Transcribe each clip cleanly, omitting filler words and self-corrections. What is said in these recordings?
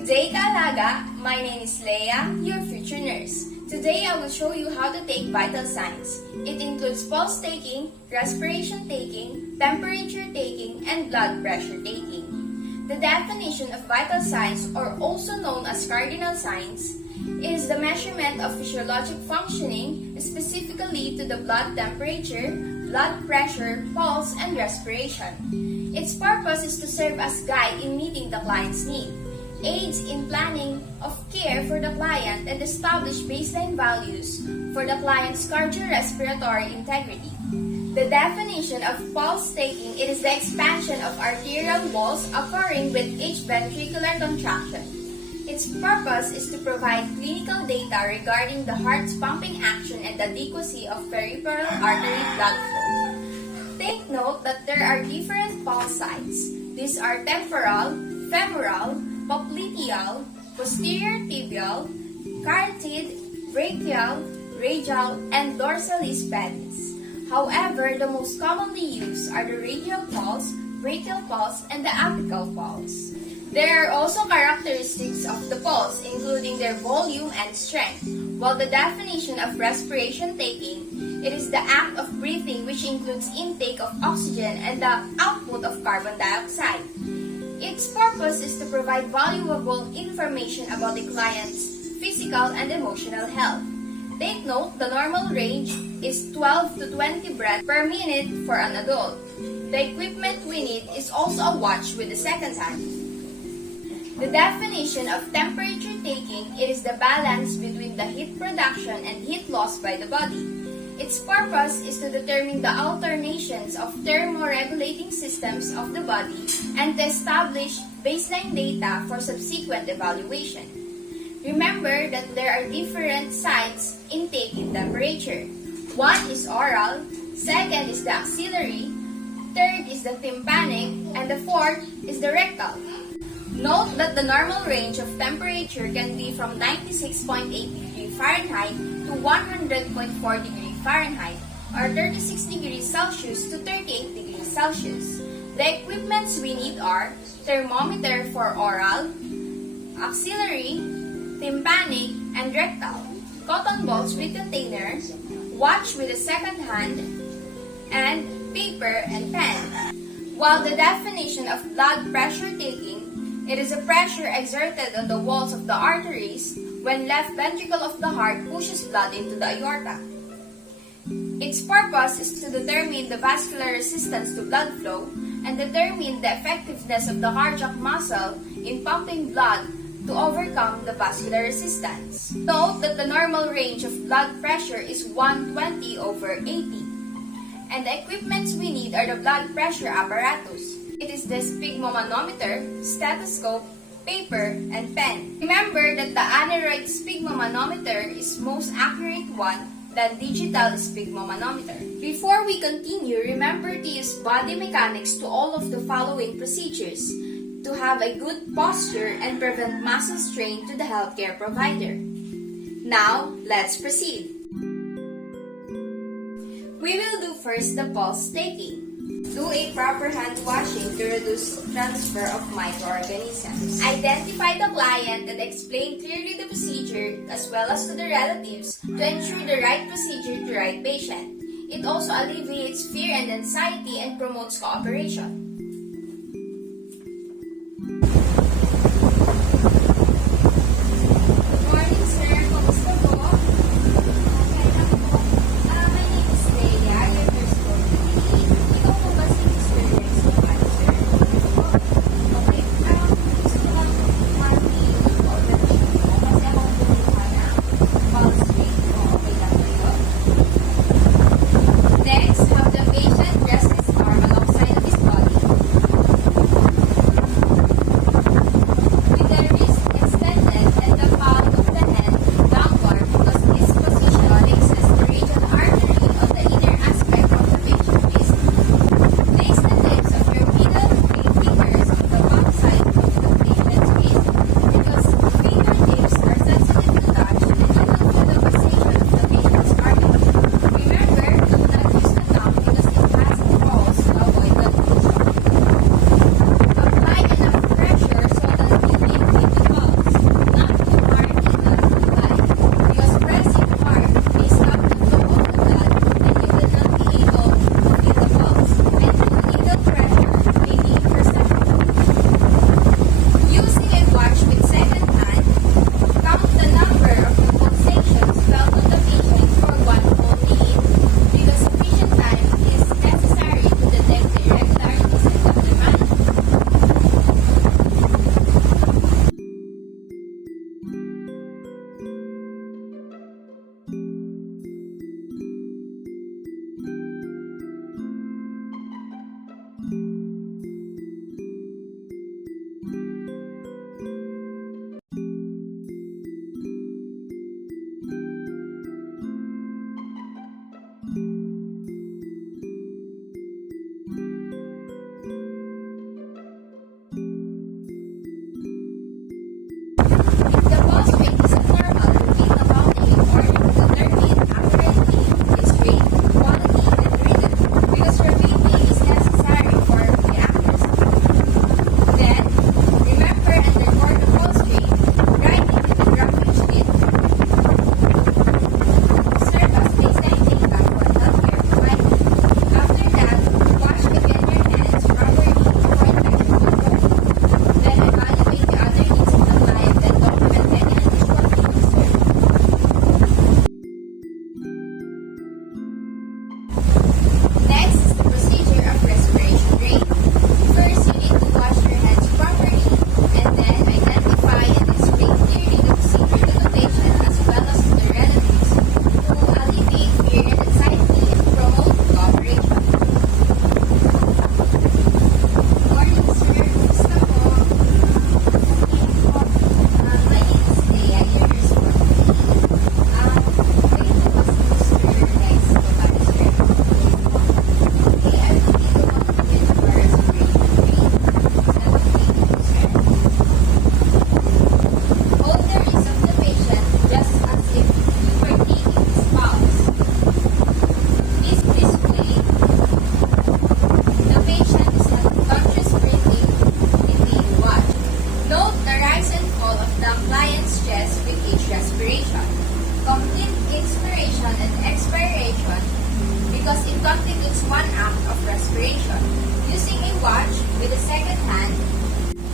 Good day, Kaalaga! My name is Leia, your future nurse. Today, I will show you how to take vital signs. It includes pulse taking, respiration taking, temperature taking, and blood pressure taking. The definition of vital signs, or also known as cardinal signs, is the measurement of physiologic functioning, specifically to the blood temperature, blood pressure, pulse, and respiration. Its purpose is to serve as guide in meeting the client's need, aids in planning of care for the client, and establish baseline values for the client's cardiorespiratory integrity. The definition of pulse taking, it is the expansion of arterial walls occurring with each ventricular contraction. Its purpose is to provide clinical data regarding the heart's pumping action and adequacy of peripheral artery blood flow. Take note that there are different pulse sites. These are temporal, femoral, popliteal, posterior tibial, carotid, brachial, radial, and dorsalis pedis. However, the most commonly used are the radial pulse, brachial pulse, and the apical pulse. There are also characteristics of the pulse, including their volume and strength. While the definition of respiration taking, it is the act of breathing which includes intake of oxygen and the output of carbon dioxide. Its purpose is to provide valuable information about the client's physical and emotional health. Take note, the normal range is 12 to 20 breaths per minute for an adult. The equipment we need is also a watch with a second hand. The definition of temperature taking, it is the balance between the heat production and heat loss by the body. Its purpose is to determine the alternations of thermoregulating systems of the body and to establish baseline data for subsequent evaluation. Remember that there are different sites in taking temperature. One is oral, second is the axillary, third is the tympanic, and the fourth is the rectal. Note that the normal range of temperature can be from 96.8 degrees Fahrenheit to 100.4 degrees Fahrenheit or 36 degrees Celsius to 38 degrees Celsius. The equipments we need are thermometer for oral, axillary, tympanic, and rectal, cotton balls with containers, watch with a second hand, and paper and pen. While the definition of blood pressure taking, it is a pressure exerted on the walls of the arteries when left ventricle of the heart pushes blood into the aorta. Its purpose is to determine the vascular resistance to blood flow and determine the effectiveness of the cardiac muscle in pumping blood to overcome the vascular resistance. Note that the normal range of blood pressure is 120/80, and the equipments we need are the blood pressure apparatus. It is the sphygmomanometer, stethoscope, paper, and pen. Remember that the aneroid sphygmomanometer is most accurate one than digital sphygmomanometer. Before we continue, remember to use body mechanics to all of the following procedures to have a good posture and prevent muscle strain to the healthcare provider. Now, let's proceed. We will do first the pulse taking. Do a proper hand washing to reduce transfer of microorganisms. Identify the client and explain clearly the procedure as well as to the relatives to ensure the right procedure to the right patient. It also alleviates fear and anxiety and promotes cooperation. Next, have the patient rest his arm alongside of his body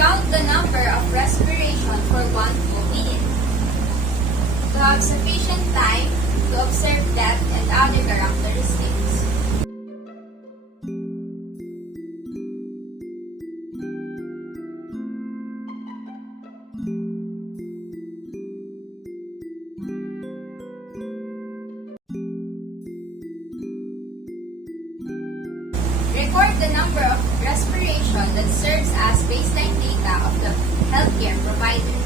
Count the number of respiration for 1 full minute. To have sufficient time to observe depth and other characteristics. Record the number of respiration that serves as baseline data of the healthcare provider.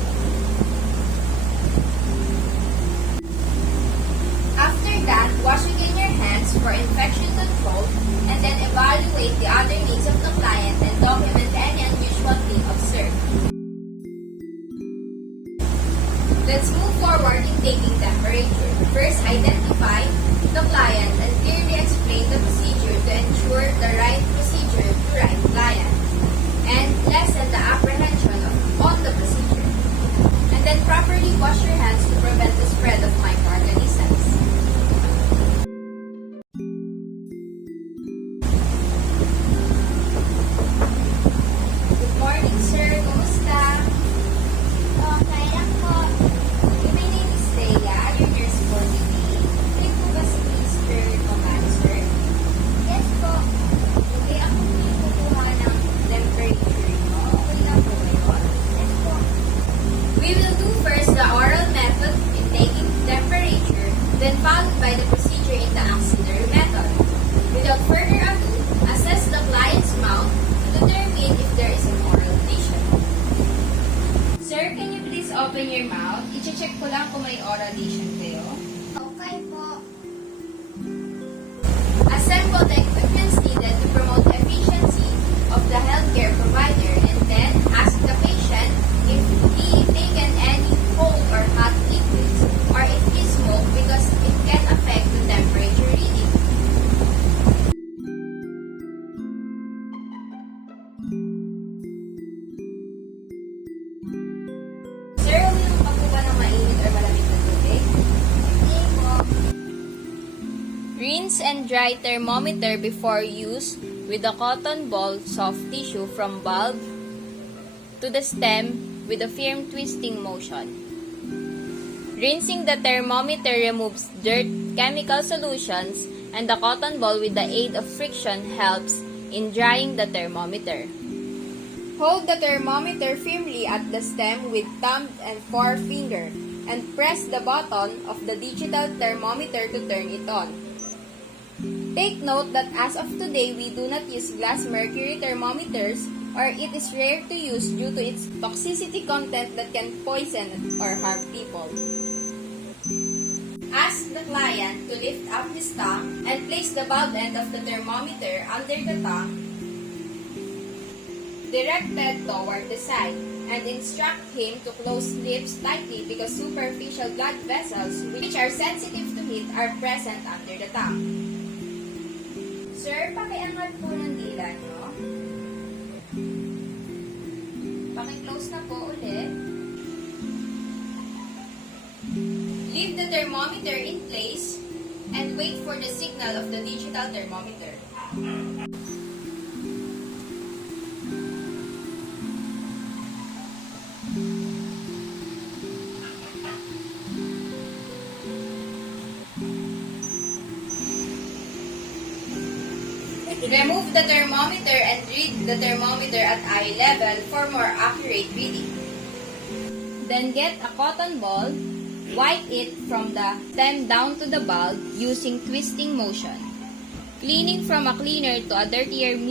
After that, wash again your hands for infection control and then evaluate the other needs of the client and document any unusual thing observed. Let's move forward in taking temperature. First, identify the client and clearly explain the procedure to ensure the right procedure to right client and lessen the apprehension on the procedure. And then properly wash your hands to prevent the spread of microorganisms. Good morning, sir. Kumusta? Okay lang po. My name is Leia. Your nurse for today. Click mo ba si Mr. Command, sir? Yes po. Okay, ako po yung kukuha ng temperature mo. Okay lang po ba yun? Yes po. We will do first the oral method in taking temperature, then followed by the procedure in the auxiliary method. Without further ado, assess the client's mouth to determine if there is an oral lesion. Sir, can you please open your mouth? I-check ko lang kung may oral lesion kayo. Okay po. Assemble the equipments needed to promote efficiency of the healthcare provider and then ask the patient if he taken any cold or hot liquids or if he smoked because it can affect the temperature reading. Sir, uminom pa po ba ng mainit or malamig na tubig? Hindi po. Rinse and dry thermometer before use with a cotton ball soft tissue from bulb to the stem with a firm twisting motion. Rinsing the thermometer removes dirt, chemical solutions, and the cotton ball with the aid of friction helps in drying the thermometer. Hold the thermometer firmly at the stem with thumb and forefinger and press the button of the digital thermometer to turn it on. Take note that as of today, we do not use glass mercury thermometers or it is rare to use due to its toxicity content that can poison or harm people. Ask the client to lift up his tongue and place the bulb end of the thermometer under the tongue directed toward the side and instruct him to close lips tightly because superficial blood vessels which are sensitive to heat are present under the tongue. Sir, pakiangat po ng dila nyo. Paki-close na po ulit. Leave the thermometer in place and wait for the signal of the digital thermometer. Remove the thermometer and read the thermometer at eye level for more accurate reading. Then get a cotton ball, wipe it from the stem down to the bulb using twisting motion. Cleaning from a cleaner to a dirtier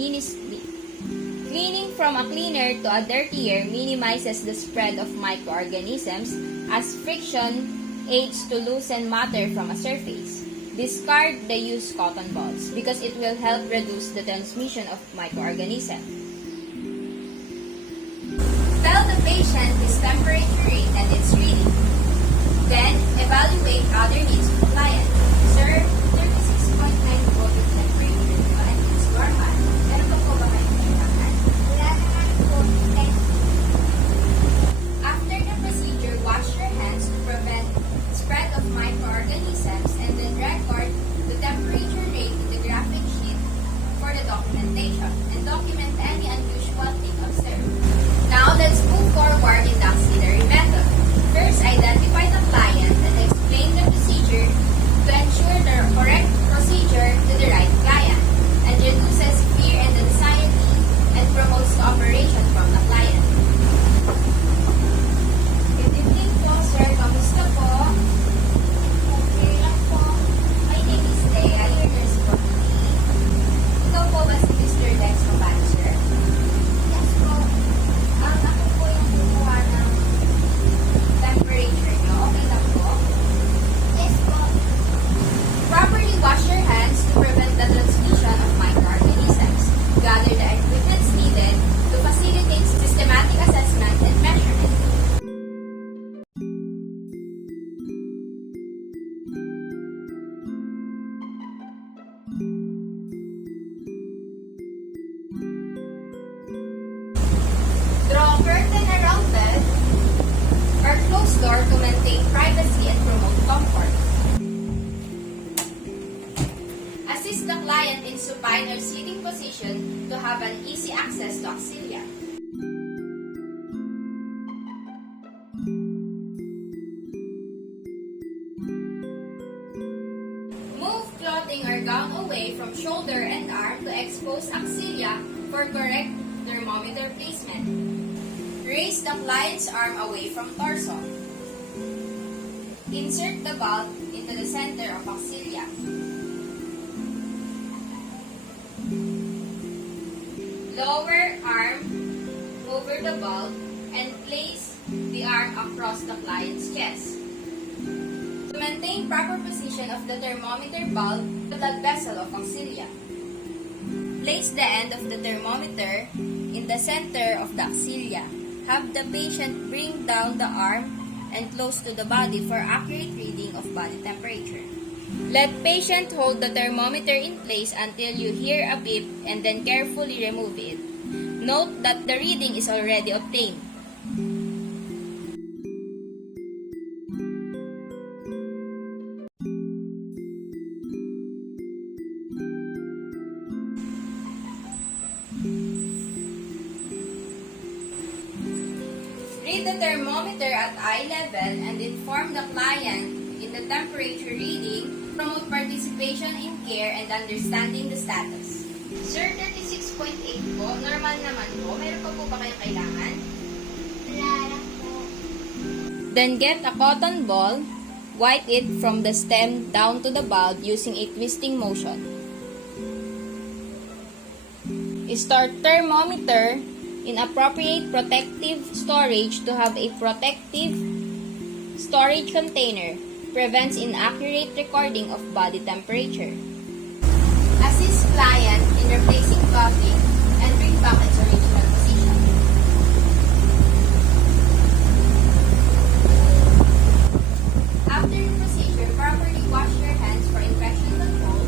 minimizes the spread of microorganisms as friction aids to loosen matter from a surface. Discard the used cotton balls because it will help reduce the transmission of microorganisms. Tell the patient his temperature rate and its reading. Then, evaluate other needs of the client. Sir, 36.9 voltage temperature ko and it's normal. Meron pa po ba kayong kailangan? Wala naman po. Thank you. After the procedure, wash your hands to prevent spread of microorganisms and then record the temperature rate in the graphic sheet for the documentation and document any unusual thing observed. Now Close door to maintain privacy and promote comfort. Assist the client in supine or sitting position to have an easy access to axilla. Move clothing or gown away from shoulder and arm to expose axilla for correct thermometer placement. Raise the client's arm away from torso. Insert the bulb into the center of axilla. Lower arm over the bulb and place the arm across the client's chest. To maintain proper position of the thermometer bulb, the blood vessel of axilla. Place the end of the thermometer in the center of the axilla. Have the patient bring down the arm and close to the body for accurate reading of body temperature. Let patient hold the thermometer in place until you hear a beep and then carefully remove it. Note that the reading is already obtained. Read the thermometer at eye level and inform the client in the temperature reading. Promote participation in care and understanding the status. Sir, 36.8 po. Normal naman po. Meron pa po ba kayong kailangan? Wala lang po. Then get a cotton ball. Wipe it from the stem down to the bulb using a twisting motion. Start thermometer in appropriate protective storage to have a protective storage container. Prevents inaccurate recording of body temperature. Assist client in replacing cuffing and bring back its original position. After the procedure, properly wash your hands for infection control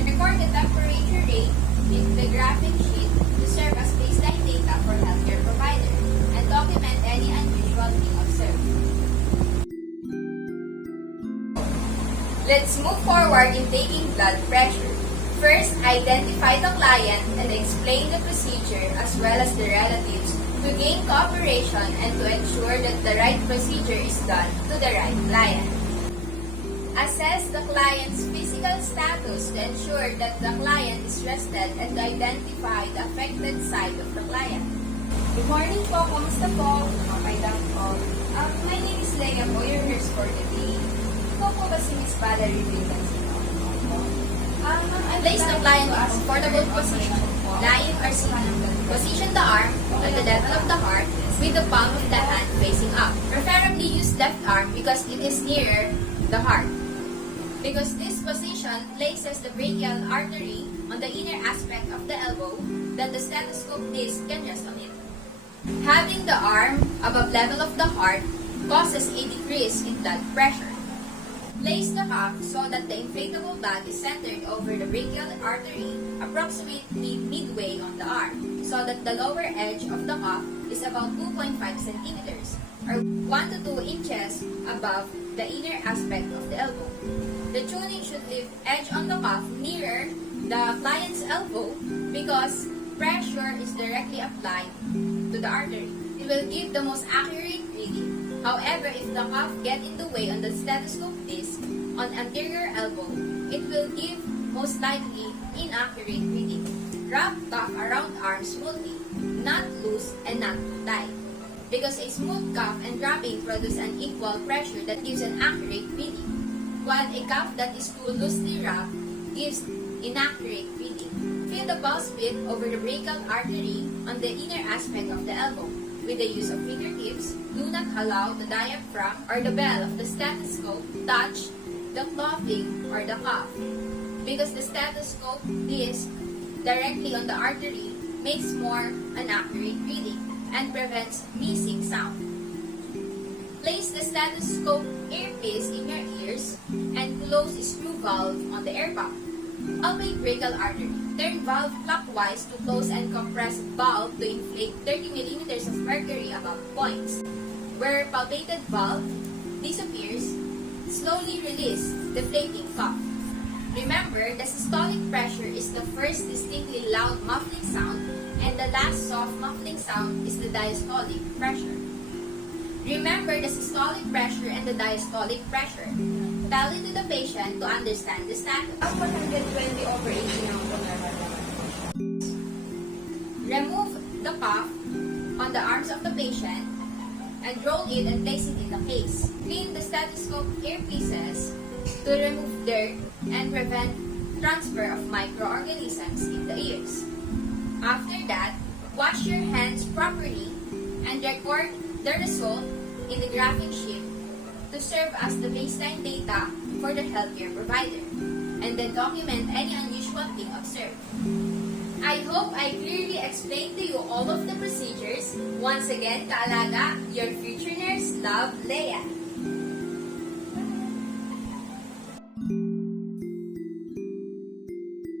and record the temperature rate in the graphic sheet to serve as baseline data for healthcare provider and document any unusual thing observed. Let's move forward in taking blood pressure. First, identify the client and explain the procedure as well as the relatives to gain cooperation and to ensure that the right procedure is done to the right client. Assess the client's physical status to ensure that the client is rested and to identify the affected side of the client. Good morning po. Kamusta po? Okay lang po. My name is Leia po, your nurse for today. Ikaw po ba si Miss Valerie Williams? Place the client in a comfortable position, lying or sitting. Position the arm at the level of the heart with the palm of the hand facing up. Preferably use left arm because it is nearer the heart. Because this position places the brachial artery on the inner aspect of the elbow, then the stethoscope disc can rest on it. Having the arm above level of the heart causes a decrease in blood pressure. Place the cuff so that the inflatable bag is centered over the brachial artery approximately midway on the arm, so that the lower edge of the cuff is about 2.5 centimeters or 1 to 2 inches above the inner aspect of the elbow. The tuning should leave edge on the cuff nearer the client's elbow because pressure is directly applied to the artery. It will give the most accurate reading. However, if the cuff get in the way on the stethoscope disc on anterior elbow, it will give most likely inaccurate reading. Wrap cuff around arm smoothly, not loose and not too tight. Because a smooth cuff and wrapping produce an equal pressure that gives an accurate reading, while a cuff that is too loosely wrapped gives inaccurate reading. Feel the pulse beat over the brachial artery on the inner aspect of the elbow. With the use of fingertips, do not allow the diaphragm or the bell of the stethoscope touch the clothing or the cuff. Because the stethoscope disc directly on the artery makes more an accurate reading and prevents missing sound. Place the stethoscope earpiece in your ears and close the screw valve on the air pump. Albeit brachial artery. Turn valve clockwise to close and compress valve to inflate 30 mm of mercury above points. where palpated valve disappears, slowly release deflating cuff. Remember, the systolic pressure is the first distinctly loud muffling sound and the last soft muffling sound is the diastolic pressure. Remember the systolic pressure and the diastolic pressure. Tell it to the patient to understand the status. Ang 120/80 ng normal naman. Remove the cuff on the arms of the patient and roll it and place it in the case. Clean the stethoscope earpieces to remove dirt and prevent transfer of microorganisms in the ears. After that, wash your hands properly and record the result in the graphic sheet to serve as the baseline data for the healthcare provider, and then document any unusual thing observed. I hope I clearly explained to you all of the procedures. Once again, kaalaga, your future nurse, Love, Leia.